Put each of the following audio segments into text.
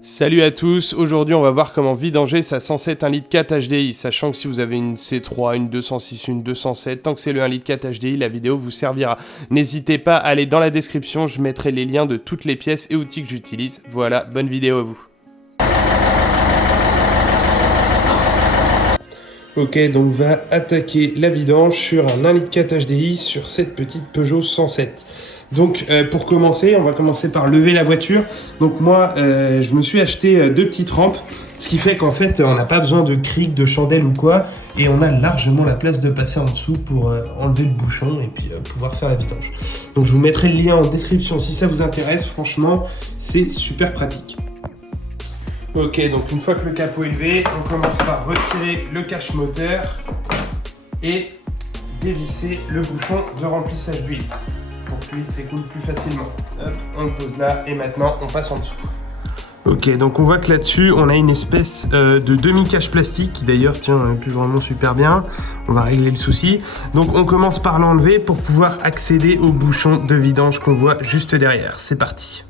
Salut à tous, aujourd'hui on va voir comment vidanger sa 107 1 litre 4 HDI, sachant que si vous avez une C3, une 206, une 207, tant que c'est le 1 litre 4 HDI, la vidéo vous servira. N'hésitez pas à aller dans la description, je mettrai les liens de toutes les pièces et outils que j'utilise. Voilà, bonne vidéo à vous. Ok, donc on va attaquer la vidange sur un 1 litre 4 HDI sur cette petite Peugeot 107. Donc pour commencer, on va commencer par lever la voiture. Donc moi, je me suis acheté deux petites rampes, ce qui fait qu'en fait, on n'a pas besoin de cric, de chandelle ou quoi, et on a largement la place de passer en dessous pour enlever le bouchon et puis pouvoir faire la vidange. Donc je vous mettrai le lien en description si ça vous intéresse. Franchement, c'est super pratique. Ok, donc une fois que le capot est levé, on commence par retirer le cache moteur et dévisser le bouchon de remplissage d'huile pour que l'huile s'écoule plus facilement. Hop, on le pose là et maintenant on passe en dessous. Ok, donc on voit que là-dessus on a une espèce de demi-cache plastique qui d'ailleurs tient plus vraiment super bien. On va régler le souci. Donc on commence par l'enlever pour pouvoir accéder au bouchon de vidange qu'on voit juste derrière. C'est parti.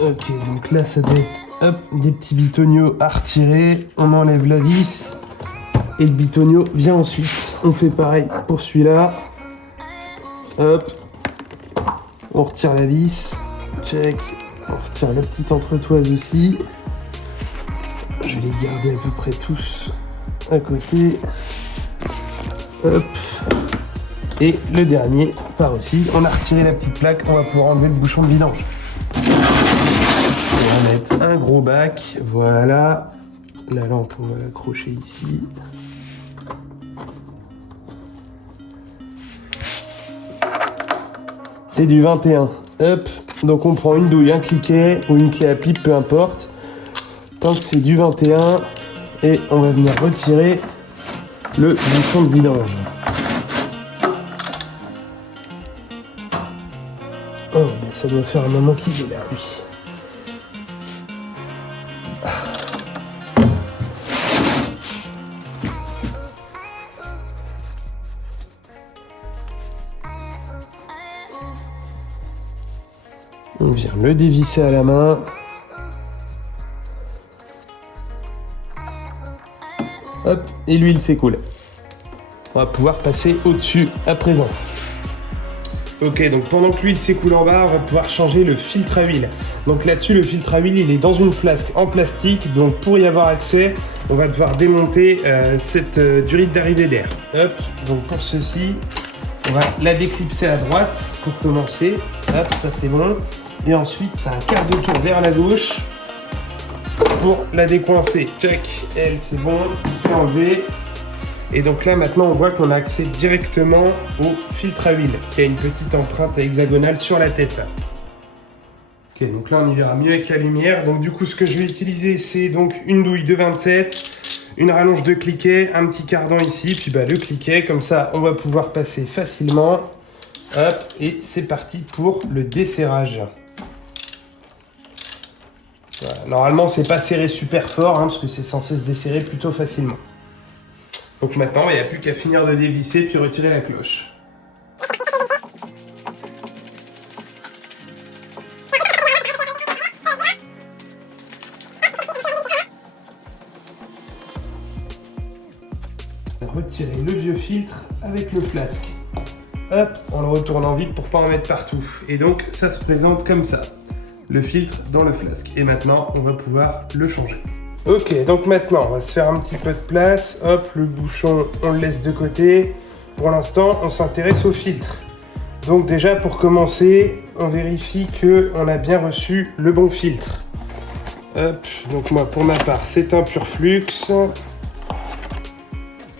Ok, donc là ça doit être hop, des petits bitonniaux à retirer. On enlève la vis et le bitonio vient ensuite. On fait pareil pour celui-là. Hop, on retire la vis, check, on retire la petite entretoise aussi. Je vais les garder à peu près tous à côté. Hop, et le dernier part aussi. On a retiré la petite plaque, on va pouvoir enlever le bouchon de vidange. On va mettre un gros bac, voilà. La lampe, on va l'accrocher ici. C'est du 21. Hop, donc on prend une douille, un cliquet ou une clé à pipe, peu importe. Tant que c'est du 21, et on va venir retirer le bouchon de vidange. Oh, ben ça doit faire un moment qu'il est là, lui. On vient le dévisser à la main. Hop, et l'huile s'écoule. On va pouvoir passer au-dessus à présent. Ok, donc pendant que l'huile s'écoule en bas, on va pouvoir changer le filtre à huile. Donc là-dessus, le filtre à huile, il est dans une flasque en plastique. Donc pour y avoir accès, on va devoir démonter cette durite d'arrivée d'air. Hop, donc pour ceci, on va la déclipser à droite pour commencer. Hop, ça c'est bon. Et ensuite, c'est un quart de tour vers la gauche pour la décoincer. Check, elle, c'est bon, c'est enlevé. Et donc là, maintenant, on voit qu'on a accès directement au filtre à huile, qui a une petite empreinte hexagonale sur la tête. Ok, donc là, on y verra mieux avec la lumière. Donc du coup, ce que je vais utiliser, c'est donc une douille de 27, une rallonge de cliquet, un petit cardan ici, puis le cliquet. Comme ça, on va pouvoir passer facilement. Hop, et c'est parti pour le desserrage. Voilà. Normalement, c'est pas serré super fort, parce que c'est censé se desserrer plutôt facilement. Donc maintenant, il n'y a plus qu'à finir de dévisser puis retirer la cloche. Retirer le vieux filtre avec le flasque. Hop, en le retournant vite pour pas en mettre partout. Et donc, ça se présente comme ça. Le filtre dans le flasque. Et maintenant, on va pouvoir le changer. Ok, donc maintenant, on va se faire un petit peu de place. Hop, le bouchon, on le laisse de côté. Pour l'instant, on s'intéresse au filtre. Donc déjà, pour commencer, on vérifie qu'on a bien reçu le bon filtre. Hop, donc moi, pour ma part, c'est un Purflux.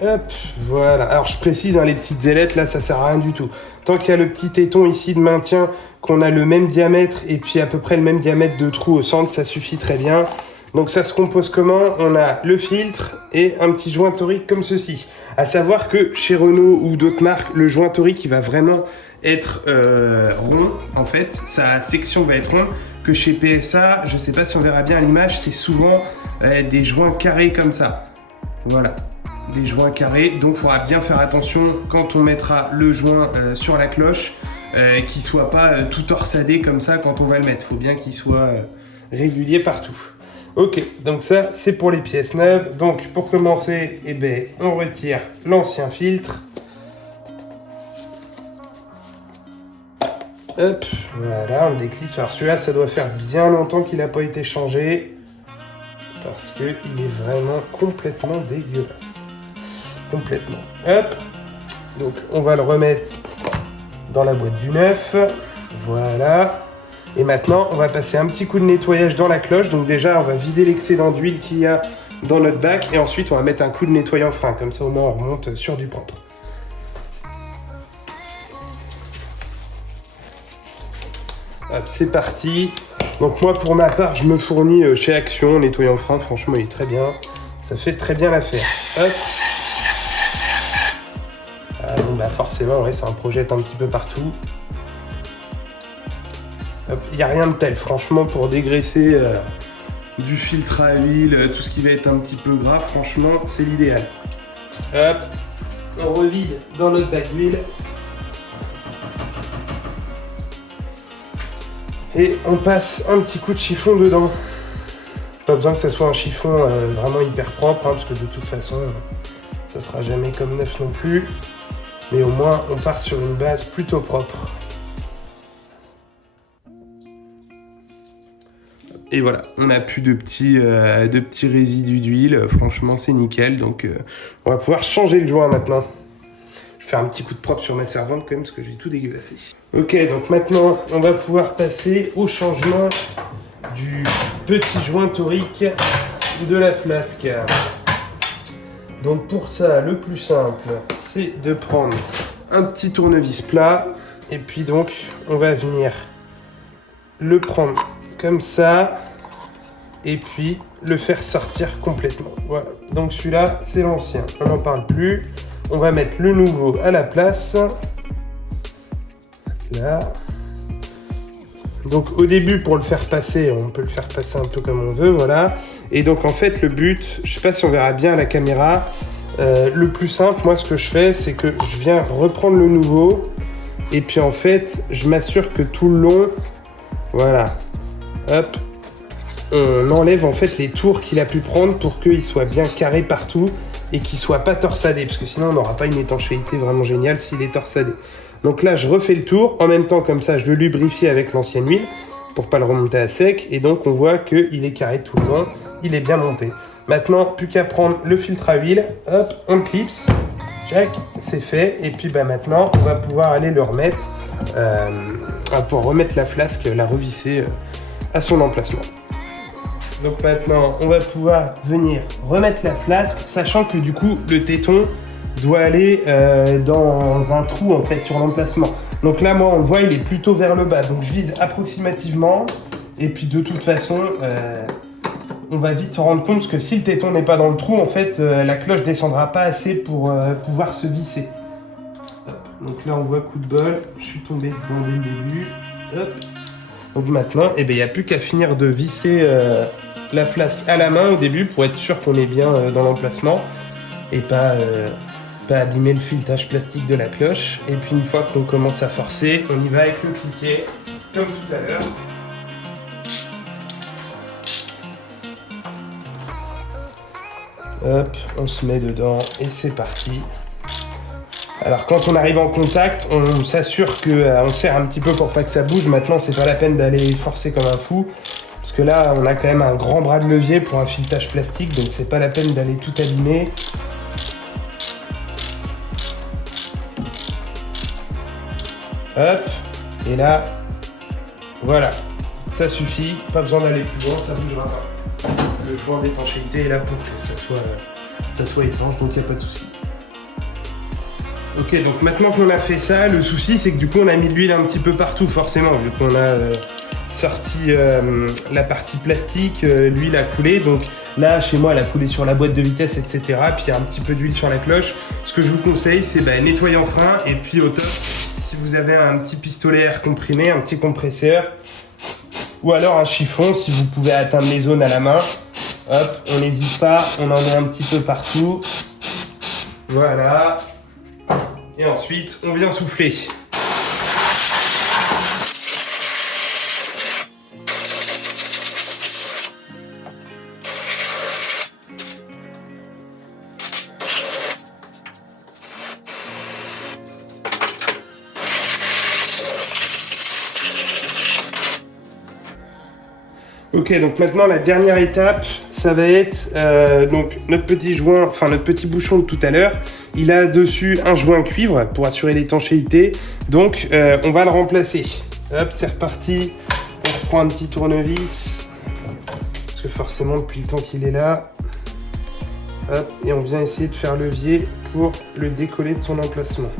Hop, voilà. Alors je précise, les petites ailettes, là, ça sert à rien du tout. Tant qu'il y a le petit téton ici de maintien, qu'on a le même diamètre et puis à peu près le même diamètre de trou au centre, ça suffit très bien. Donc ça se compose comment? On a le filtre et un petit joint torique comme ceci. À savoir que chez Renault ou d'autres marques, le joint torique, il va vraiment être rond, en fait. Sa section va être ronde. Que chez PSA, je ne sais pas si on verra bien à l'image, c'est souvent des joints carrés comme ça. Voilà. Des joints carrés, donc il faudra bien faire attention quand on mettra le joint sur la cloche, qu'il ne soit pas tout torsadé comme ça quand on va le mettre. Il faut bien qu'il soit régulier partout. Ok, donc ça c'est pour les pièces neuves. Donc pour commencer, eh ben, on retire l'ancien filtre. Hop, voilà, on déclipe. Alors celui-là, ça doit faire bien longtemps qu'il n'a pas été changé. Parce qu'il est vraiment complètement dégueulasse. Complètement. Hop, donc on va le remettre dans la boîte du neuf. Voilà. Et maintenant, on va passer un petit coup de nettoyage dans la cloche. Donc déjà, on va vider l'excédent d'huile qu'il y a dans notre bac. Et ensuite, on va mettre un coup de nettoyant frein. Comme ça, au moins, on remonte sur du propre. Hop, c'est parti. Donc moi, pour ma part, je me fournis chez Action. Nettoyant frein, franchement, il est très bien. Ça fait très bien l'affaire. Hop. Ah, bon, bah forcément, ouais, ça en projette un petit peu partout. Il n'y a rien de tel, franchement, pour dégraisser du filtre à huile, tout ce qui va être un petit peu gras, franchement, c'est l'idéal. Hop, on revide dans notre bac d'huile. Et on passe un petit coup de chiffon dedans. Pas besoin que ça soit un chiffon vraiment hyper propre, hein, parce que de toute façon, ça sera jamais comme neuf non plus. Mais au moins, on part sur une base plutôt propre. Et voilà, on n'a plus de petits résidus d'huile. Franchement, c'est nickel. Donc, on va pouvoir changer le joint maintenant. Je vais faire un petit coup de propre sur ma servante quand même, parce que j'ai tout dégueulassé. Ok, donc maintenant, on va pouvoir passer au changement du petit joint torique de la flasque. Donc pour ça, le plus simple, c'est de prendre un petit tournevis plat. Et puis donc, on va venir le prendre comme ça. Et puis, le faire sortir complètement. Voilà. Donc celui-là, c'est l'ancien. On n'en parle plus. On va mettre le nouveau à la place. Là. Donc au début, pour le faire passer, on peut le faire passer un peu comme on veut, voilà. Et donc en fait, le but, je sais pas si on verra bien à la caméra, le plus simple, moi ce que je fais, c'est que je viens reprendre le nouveau, et puis en fait, je m'assure que tout le long, voilà, hop, on enlève en fait les tours qu'il a pu prendre pour qu'il soit bien carré partout, et qu'il soit pas torsadé, parce que sinon on n'aura pas une étanchéité vraiment géniale s'il est torsadé. Donc là, je refais le tour. En même temps, comme ça, je le lubrifie avec l'ancienne huile pour pas le remonter à sec. Et donc, on voit qu'il est carré tout le long. Il est bien monté. Maintenant, plus qu'à prendre le filtre à huile. Hop, on le clipse. Check, c'est fait. Et puis, bah, maintenant, on va pouvoir aller le remettre pour remettre la flasque, la revisser à son emplacement. Donc maintenant, on va pouvoir venir remettre la flasque, sachant que du coup, le téton doit aller dans un trou en fait sur l'emplacement. Donc là, moi, on le voit, il est plutôt vers le bas. Donc je vise approximativement. Et puis de toute façon, on va vite se rendre compte parce que si le téton n'est pas dans le trou, en fait, la cloche descendra pas assez pour pouvoir se visser. Donc là, on voit coup de bol. Je suis tombé dedans dès le début. Hop. Donc maintenant, eh ben, il n'y a plus qu'à finir de visser la flasque à la main au début pour être sûr qu'on est bien dans l'emplacement et pas abîmer le filetage plastique de la cloche. Et puis une fois qu'on commence à forcer, on y va avec le cliquet, comme tout à l'heure. Hop, on se met dedans et c'est parti. Alors quand on arrive en contact, on s'assure qu'on serre un petit peu pour pas que ça bouge. Maintenant, c'est pas la peine d'aller forcer comme un fou. Parce que là, on a quand même un grand bras de levier pour un filetage plastique, donc c'est pas la peine d'aller tout abîmer. Hop, et là, voilà, ça suffit, pas besoin d'aller plus loin, ça bougera pas. Le joint d'étanchéité est là pour que ça soit étanche, donc il n'y a pas de souci. Ok, donc maintenant qu'on a fait ça, le souci c'est que du coup on a mis de l'huile un petit peu partout, forcément, vu qu'on a sorti la partie plastique, l'huile a coulé, donc là chez moi elle a coulé sur la boîte de vitesse, etc. Puis il y a un petit peu d'huile sur la cloche. Ce que je vous conseille, c'est nettoyer en frein, et puis au top, si vous avez un petit pistolet air comprimé, un petit compresseur, ou alors un chiffon si vous pouvez atteindre les zones à la main. Hop, on n'hésite pas, on en met un petit peu partout. Voilà. Et ensuite, on vient souffler. Ok, donc maintenant la dernière étape, ça va être donc notre petit joint, enfin notre petit bouchon de tout à l'heure. Il a dessus un joint cuivre pour assurer l'étanchéité. Donc on va le remplacer. Hop, c'est reparti. On reprend un petit tournevis. Parce que forcément, depuis le temps qu'il est là. Hop, et on vient essayer de faire levier pour le décoller de son emplacement.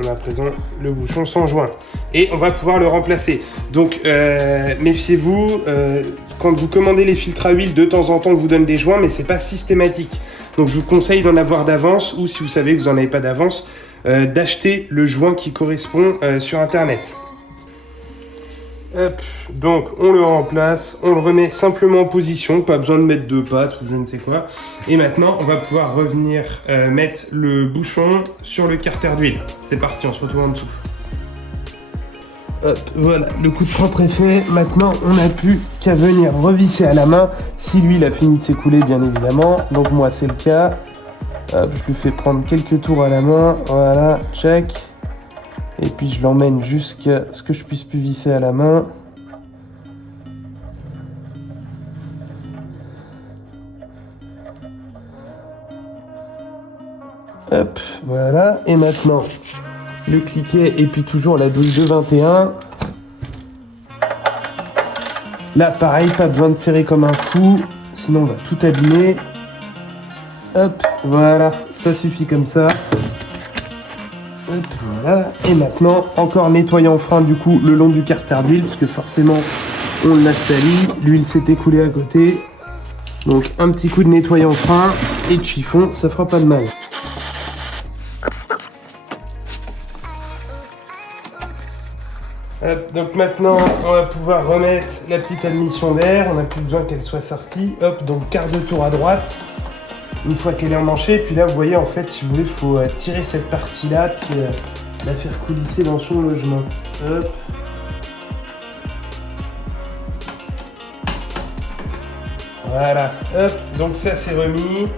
On a à présent le bouchon sans joint. Et on va pouvoir le remplacer. Donc méfiez-vous, quand vous commandez les filtres à huile, de temps en temps on vous donne des joints, mais c'est pas systématique. Donc je vous conseille d'en avoir d'avance, ou si vous savez que vous n'en avez pas d'avance, d'acheter le joint qui correspond sur internet. Hop, donc on le remplace, on le remet simplement en position, pas besoin de mettre deux pattes ou je ne sais quoi. Et maintenant on va pouvoir revenir mettre le bouchon sur le carter d'huile. C'est parti, on se retrouve en dessous. Hop, voilà, le coup de propre est fait. Maintenant on n'a plus qu'à venir revisser à la main, si l'huile a fini de s'écouler bien évidemment. Donc moi c'est le cas. Hop, je lui fais prendre quelques tours à la main, voilà, check. Et puis je l'emmène jusqu'à ce que je puisse plus visser à la main. Hop, voilà. Et maintenant, le cliquet et puis toujours la douille de 21. Là, pareil, pas besoin de serrer comme un fou, sinon on va tout abîmer. Hop, voilà, ça suffit comme ça. Hop, voilà. Et maintenant, encore nettoyant en frein du coup le long du carter d'huile, parce que forcément on l'a sali, l'huile s'est écoulée à côté. Donc un petit coup de nettoyant en frein et de chiffon, ça fera pas de mal. Hop, donc maintenant on va pouvoir remettre la petite admission d'air, on n'a plus besoin qu'elle soit sortie. Hop, donc quart de tour à droite. Une fois qu'elle est emmanchée, puis là vous voyez en fait si vous voulez il faut tirer cette partie là puis la faire coulisser dans son logement. Hop. Voilà, hop, donc ça c'est remis.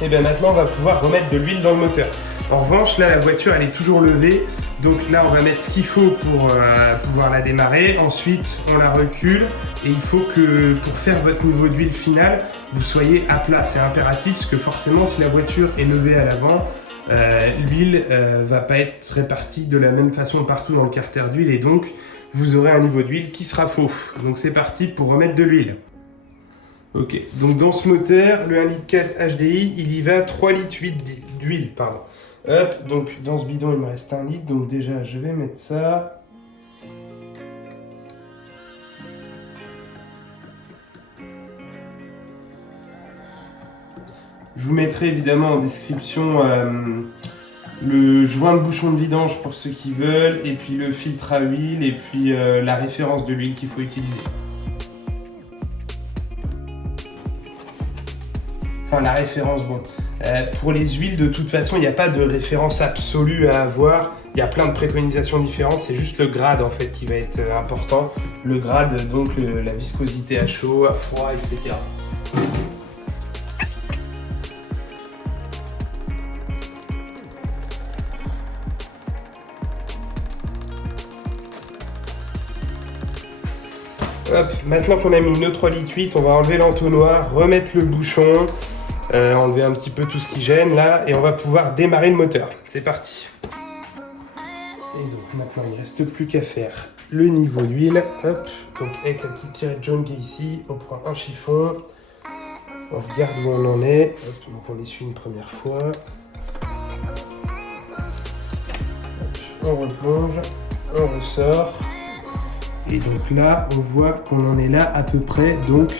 Et bien maintenant on va pouvoir remettre de l'huile dans le moteur. En revanche là la voiture elle est toujours levée. Donc là on va mettre ce qu'il faut pour pouvoir la démarrer. Ensuite on la recule et il faut que pour faire votre niveau d'huile final, vous soyez à plat. C'est impératif parce que forcément si la voiture est levée à l'avant, l'huile va pas être répartie de la même façon partout dans le carter d'huile et donc vous aurez un niveau d'huile qui sera faux. Donc c'est parti pour remettre de l'huile. Ok, donc dans ce moteur, le 1,4 litre HDI, il y va 3 litres 8 d'huile, pardon. Hop, donc dans ce bidon il me reste 1 litre, donc déjà je vais mettre ça. Je vous mettrai évidemment en description le joint de bouchon de vidange pour ceux qui veulent, et puis le filtre à huile, et puis la référence de l'huile qu'il faut utiliser. Enfin la référence, bon. Pour les huiles, de toute façon, il n'y a pas de référence absolue à avoir. Il y a plein de préconisations différentes. C'est juste le grade en fait qui va être important. Le grade, donc la viscosité à chaud, à froid, etc. Hop, maintenant qu'on a mis nos 3 litres 8, on va enlever l'entonnoir, remettre le bouchon. Enlever un petit peu tout ce qui gêne là et on va pouvoir démarrer le moteur. C'est parti. Et donc maintenant il ne reste plus qu'à faire le niveau d'huile. Hop, donc avec la petite tirette jaune qui est ici, on prend un chiffon, on regarde où on en est. Hop, donc on essuie une première fois. Hop, on replonge, on ressort. Et donc là, on voit qu'on en est là à peu près. Donc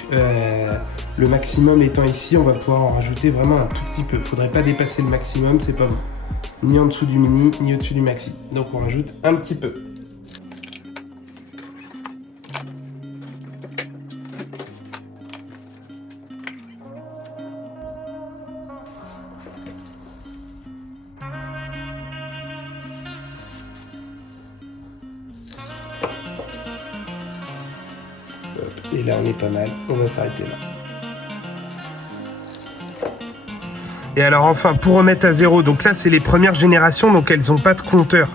le maximum étant ici, on va pouvoir en rajouter vraiment un tout petit peu. Il ne faudrait pas dépasser le maximum, c'est pas bon. Ni en dessous du mini, ni au-dessus du maxi. Donc on rajoute un petit peu. Et là on est pas mal, on va s'arrêter là. Et alors enfin, pour remettre à zéro, donc là c'est les premières générations, donc elles n'ont pas de compteur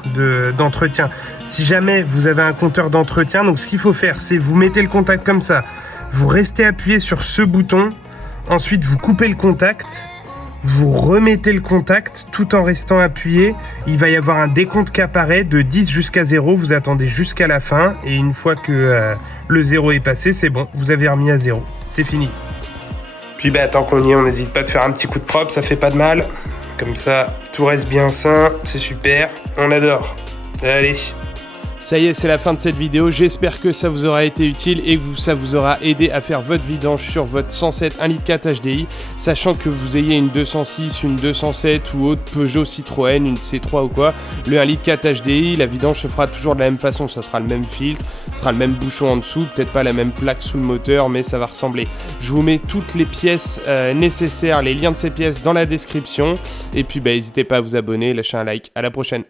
d'entretien. Si jamais vous avez un compteur d'entretien, donc ce qu'il faut faire, c'est vous mettez le contact comme ça, vous restez appuyé sur ce bouton, ensuite vous coupez le contact, vous remettez le contact tout en restant appuyé. Il va y avoir un décompte qui apparaît de 10 jusqu'à 0, vous attendez jusqu'à la fin et une fois que le 0 est passé, c'est bon, vous avez remis à 0, c'est fini. Puis bah, tant qu'on y est, on n'hésite pas de faire un petit coup de propre, ça fait pas de mal. Comme ça, tout reste bien sain, c'est super, on adore. Allez. Ça y est, c'est la fin de cette vidéo. J'espère que ça vous aura été utile et que ça vous aura aidé à faire votre vidange sur votre 107 1.4 litre HDI, sachant que vous ayez une 206, une 207 ou autre Peugeot, Citroën, une C3 ou quoi. Le 1.4 litre HDI, la vidange se fera toujours de la même façon. Ça sera le même filtre, ça sera le même bouchon en dessous, peut-être pas la même plaque sous le moteur, mais ça va ressembler. Je vous mets toutes les pièces nécessaires, les liens de ces pièces dans la description. Et puis, n'hésitez pas à vous abonner, lâcher un like. À la prochaine.